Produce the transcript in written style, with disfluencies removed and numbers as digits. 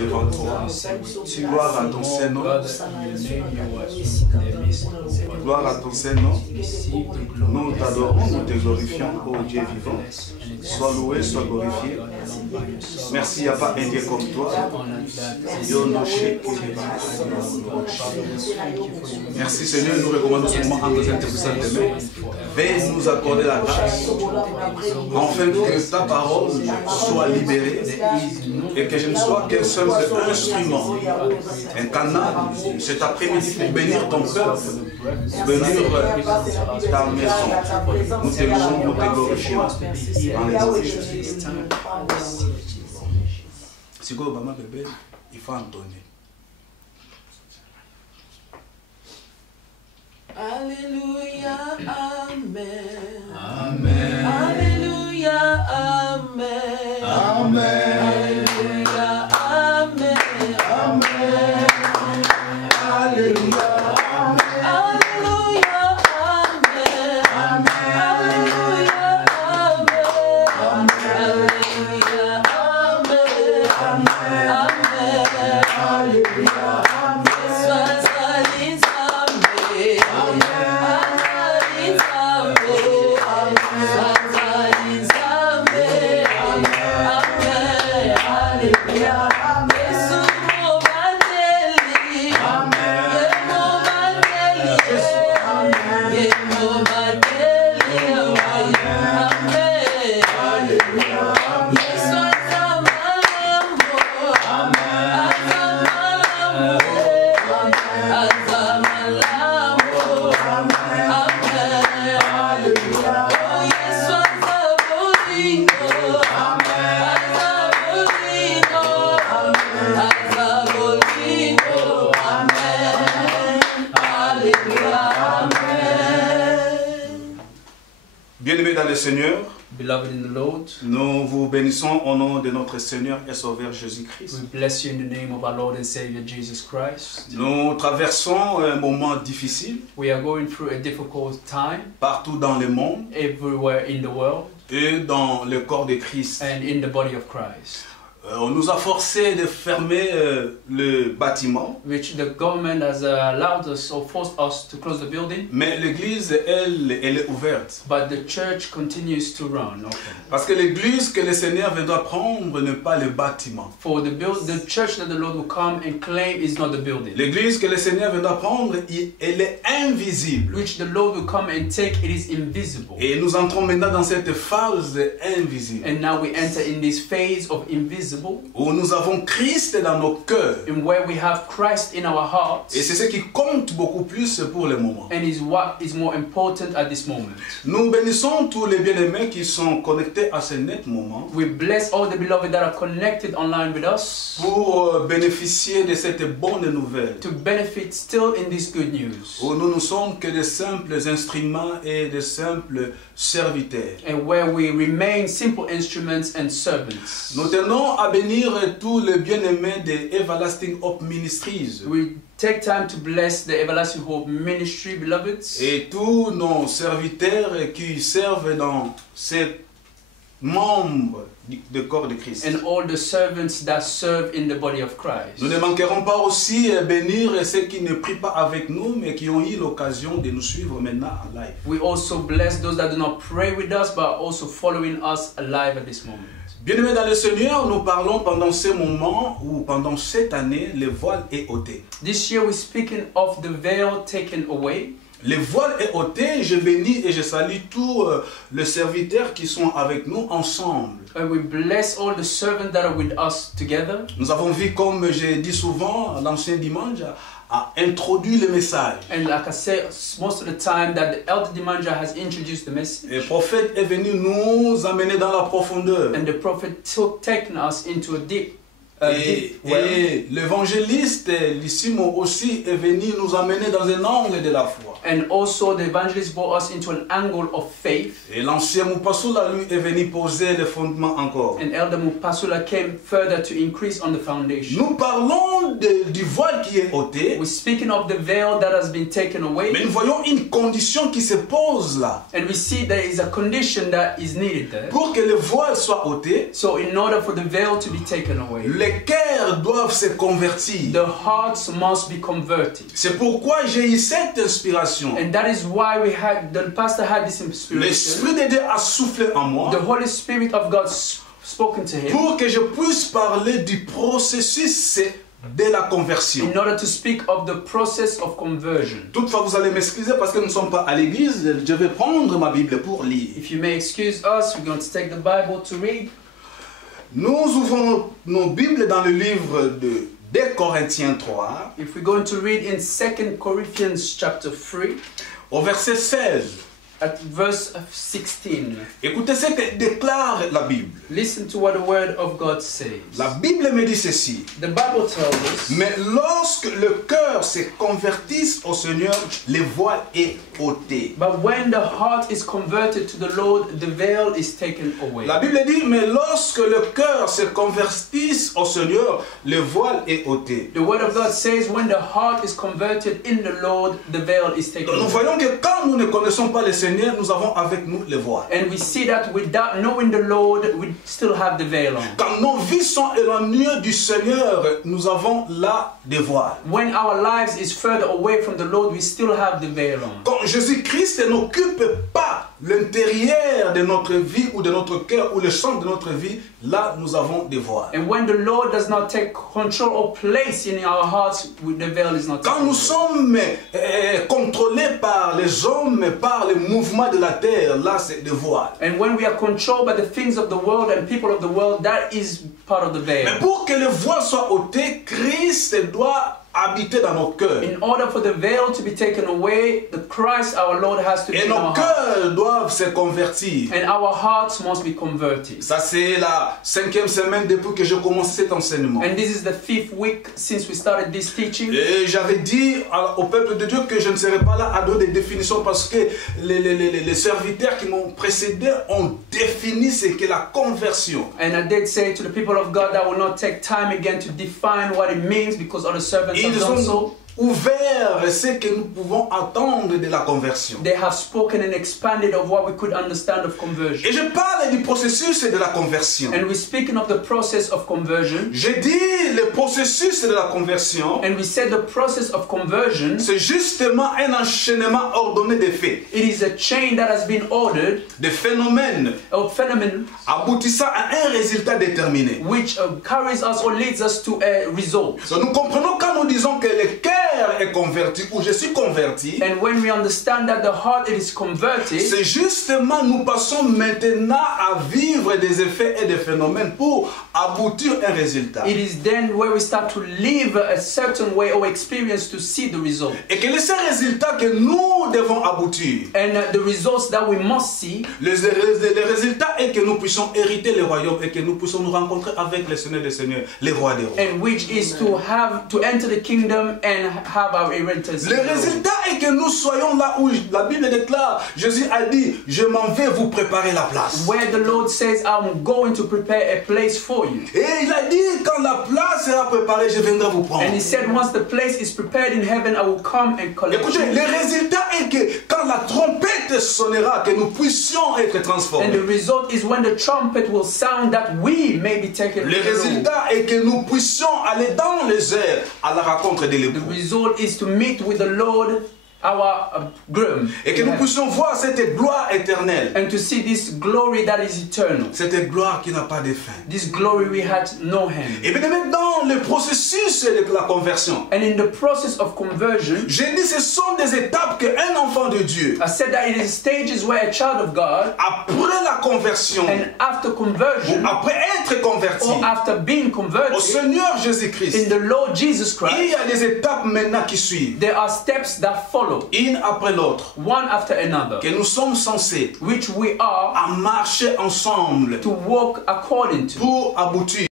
devant toi. Gloire à ton Saint-Nom. Gloire à ton Saint-Nom. Nous t'adorons, nous te glorifions, ô Dieu vivant. Sois loué, sois glorifié. Merci, il n'y a pas un Dieu comme toi. Merci Seigneur, nous recommandons ce moment entre cette puissante main. Veuille nous accorder la grâce, afin que ta parole soit libérée et que je ne sois qu'un simple instrument, un canal cet après-midi pour bénir ton peuple, bénir ta maison. Nous te louons, nous te glorifions dans les noms de Jésus. Si vous avez un bébé, il faut entonner. Alléluia, Amen. Amen. Alléluia, Amen. Amen. Alléluia, Amen. Amen. Alléluia. Alléluia, Amen. Alléluia, Amen. Alléluia, Amen. Amen. Alléluia. Bien-aimés dans le Seigneur, Beloved in the Lord, nous vous bénissons au nom de notre Seigneur et Sauveur Jésus-Christ. we bless you in the name of our Lord and Savior Jesus Christ. Nous traversons un moment difficile We are going through a difficult time partout dans le monde everywhere in the world et dans le corps de Christ. and in the body of Christ, On nous a forcé de fermer le bâtiment, which the government has allowed us or forced us to close the building, mais l'église, elle est ouverte. but the church continues to run open. Parce que l'église que le Seigneur viendra prendre n'est pas le bâtiment. For the church that the Lord will come and claim is not the building. L'église que le Seigneur viendra prendre, elle est invisible. Which the Lord will come and take, it is invisible. Et nous entrons maintenant dans cette phase invisible, And now we enter in this phase of invisible, où nous avons Christ dans nos cœurs. in where we have Christ in our hearts, Et c'est ce qui compte beaucoup plus pour le moment. and is what is more important at this moment. Nous bénissons tous les bien-aimés qui sont connectés à ce net moment We bless all the beloved that are connected online with us pour bénéficier de cette bonne nouvelle. to benefit still in this good news, Où nous ne sommes que de simples instruments et de simples serviteurs. and where we remain simple instruments and servants. Nous tenons à bénir tous les bien-aimés de Everlasting Hope Ministries We take time to bless the Everlasting Hope Ministry, beloveds, et tous nos serviteurs qui servent dans ces membres du corps de Christ. and all the servants that serve in the body of Christ. Nous ne manquerons pas aussi bénir ceux qui ne prient pas avec nous, mais qui ont eu l'occasion de nous suivre maintenant en live. We also bless those that do not pray with us, but are also following us alive at this moment. Bien-aimés dans le Seigneur, nous parlons pendant ce moment ou pendant cette année, le voile est ôté. This year we're speaking of the veil taken away. Le voile est ôté, je bénis et je salue tous les serviteurs qui sont avec nous ensemble. And we bless all the servants that are with us together. Nous avons vu, comme j'ai dit souvent, l'ancien dimanche a introduit le message. And like I say most of the time that the Elder Dimanja has introduced the message. Le prophète est venu nous amener dans la profondeur. And the prophet taken us into a deep Et l'évangéliste Lissimo aussi est venu nous amener dans un angle de la foi. And also the evangelist brought us into an angle of faith. Et l'ancien Mupasula lui est venu poser les fondements encore. And Elder Mupasula came further to increase on the foundation. Nous parlons du voile qui est ôté. We're speaking of the veil that has been taken away. Mais nous voyons une condition qui se pose là. And we see there is a condition that is needed there. Pour que le voile soit ôté, So in order for the veil to be taken away, le les cœurs doivent se convertir. The hearts must be converted. C'est pourquoi j'ai eu cette inspiration. And that is why the pastor had this inspiration. L'Esprit de Dieu a soufflé en moi The Holy Spirit of God spoken to him pour que je puisse parler du processus de la conversion. in order to speak of the process of conversion. Toutefois, vous allez m'excuser parce que nous ne sommes pas à l'église. Je vais prendre ma Bible pour lire. If you may excuse us, we're going to take the Bible to read. Nous ouvrons nos Bibles dans le livre de 2 Corinthiens 3, If we're going to read in 2 Corinthians chapter 3, au verset 16. at verse 16. Écoutez ce que déclare la Bible. Listen to what the word of God says. La Bible me dit ceci. The Bible tells us, Mais lorsque le cœur se convertisse au Seigneur, le voile est ôté. but when the heart is converted to the Lord, the veil is taken away. La Bible dit, mais lorsque le cœur se convertisse au Seigneur, le voile est ôté. The word of God says, when the heart is converted in the Lord, the veil is taken Nous away. voyons que quand nous ne connaissons pas le Seigneur, nous avons avec nous le voile. And we see that without knowing the Lord, we still have the veil on. Quand nos vies sont éloignées du Seigneur, nous avons là des voiles. When our lives is further away from the Lord, we still have the veil on. Quand Jésus-Christ n'occupe pas l'intérieur de notre vie ou de notre cœur ou le centre de notre vie, là nous avons des voiles. And when the Lord does not take control or place in our hearts, the veil is not Quand taken nous away. sommes contrôlés par les hommes, par les mouvements de la terre, là c'est des voiles. And when we are controlled by the things of the world and people of the world, that is part of the veil. Mais pour que le voile soit ôté, Christ doit habiter dans nos cœurs. In order for the veil to be taken away, the Christ our Lord has to be Et in nos our hearts. cœurs doivent se convertir. And our hearts must be converted. Ça c'est la 5e semaine depuis que j'ai commencé cet enseignement. And this is the 5th week since we started this teaching. Et j'avais dit au peuple de Dieu que je ne serais pas là à donner des définitions parce que les serviteurs qui m'ont précédé ont défini ce qu'est la conversion. And I did say to the people of God that I will not take time again to define what it means because other servants have Ils done ont so. ouvert ce que nous pouvons attendre de la conversion. They have spoken and expanded of what we could understand of conversion. Et je parle du processus de la conversion. And we're speaking of the process of conversion. J'ai dit le processus de la conversion, And we said the process of conversion, c'est justement un enchaînement ordonné de faits, it is a chain that has been ordered, de phénomènes a phenomenon aboutissant à un résultat déterminé. which carries us or leads us to a result. Donc nous comprenons quand nous disons que le cœur est converti ou je suis converti, And when we understand that the heart it is converted, c'est justement nous passons maintenant à vivre des effets et des phénomènes pour aboutir à un résultat. it is then where we start to live a certain way or experience to see the result. Et que c'est ces résultats que nous devons aboutir. And the results that we must see, Le résultat est que nous puissions hériter le royaume et que nous puissions nous rencontrer avec le Seigneur des Seigneurs, le roi des rois. and which is to enter the kingdom and have our inheritance. Le résultat est que nous soyons là où la Bible déclare, Jésus a dit, je m'en vais vous préparer la place. Where the Lord says, I'm going to prepare a place for you. Et il a dit, quand la place sera préparée, je viendrai vous prendre. And he said, once the place is prepared in heaven, I will come and collect Écoutez, you. le résultat est que quand la trompette sonnera, que nous puissions être And transformés. the result is when the trumpet will sound that we may be taken Le to the Lord. résultat est que nous puissions aller dans les airs à la rencontre de The l'époux. result is to meet with the Lord, our groom, Et que nous puissions voir cette gloire éternelle. and to see this glory that is eternal. Cette gloire qui n'a pas de fin. This glory we had no hand. Et bien dans le processus de la conversion, And in the process of conversion, j'ai dit ce sont des étapes qu'un enfant de Dieu, I said that it is stages where a child of God, après la conversion, and after ou conversion, après être converti or after being au converted Seigneur in Jésus-Christ, the Lord Jesus il Christ, y a des étapes maintenant qui suivent, there are steps that follow, une après l'autre, one after another, que nous sommes censés which we are à marcher ensemble to walk according to pour aboutir